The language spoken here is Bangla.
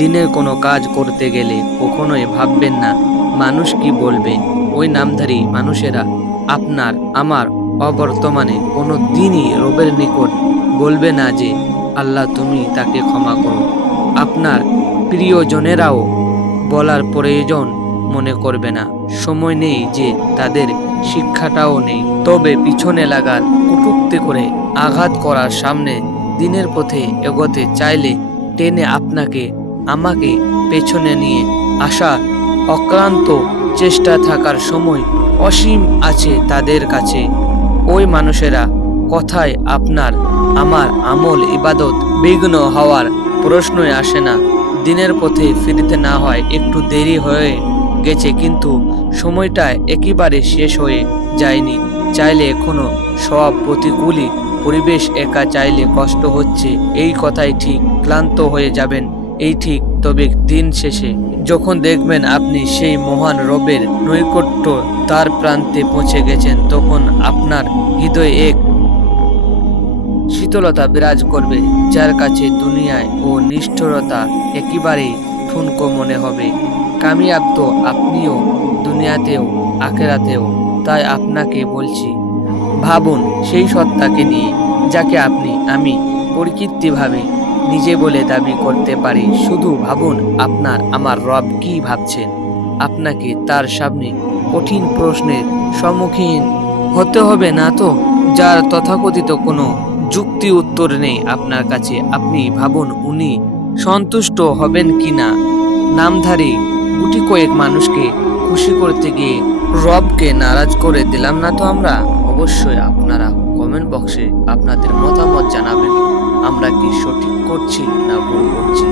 দিনের কোনো কাজ করতে গেলে কখনোই ভাববেন না, মানুষ কি বলবে? ওই নামধারী মানুষেরা, আপনার, আমার অবর্তমানে কোনো দিনই রবের নিকট বলবে না যে, আল্লাহ, তুমি তাকে ক্ষমা করো। আপনার প্রিয়জনেরাও বলার প্রয়োজন মনে করবে না। সময় নেই যে তাদের শিক্ষাটাও নেই। তবে পিছনে লাগার কটুক্তি করে আঘাত করার সামনে দিনের পথে এগোতে চাইলে টেনে আপনাকে আমাকে পেছনে নিয়ে আসা অক্লান্ত চেষ্টা থাকার সময় অসীম আছে তাদের কাছে। ওই মানুষেরা কথায় আপনার, আমার আমল ইবাদত বিঘ্ন হওয়ার প্রশ্নই আসে না। দিনের পথে ফিরতে না হয় একটু দেরি হয়ে গেছে কিন্তু সময়টা একেবারে শেষ হয়ে যায়নি। চাইলে এখনও সব প্রতিকূলই পরিবেশ একা চাইলে কষ্ট হচ্ছে। এই কথাই ঠিক, ক্লান্ত হয়ে যাবেন। এই ঠিক তবে দিন শেষে যখন দেখবেন আপনি সেই মহান রবের নৈকট্য তার প্রান্তে পৌঁছে গেছেন, তখন আপনার হৃদয়ে এক শীতলতা বিরাজ করবে, যার কাছে দুনিয়ায় ও নিষ্ঠুরতা একেবারেই ঠুনকো মনে হবে। কামিয়াব তো আপনিও দুনিয়াতেও আখেরাতেও, তাই আপনাকে বলছি, ভাবুন সেই সত্তাকে নিয়ে, যাকে আপনি, আমি পরিকৃতিভাবে নিজে বলে দাবি করতে পারি। শুধু ভাবুন, আপনার, আমার রব কি ভাবছেন? আপনাকে তার সামনে কঠিন প্রশ্নের সম্মুখীন হতে হবে না তো? যার তথাকথিত কোনো যুক্তি উত্তর নেই আপনার কাছে, আপনি ভাবুন উনি সন্তুষ্ট হবেন কিনা? নামধারী গুটি কয়েক মানুষকে খুশি করতে গিয়ে রবকে নারাজ করে দিলাম না তো আমরা? অবশ্যই আপনারা কমেন্ট বক্সে আপনাদের মতামত জানাবেন। কি করছি না ভুল করছি।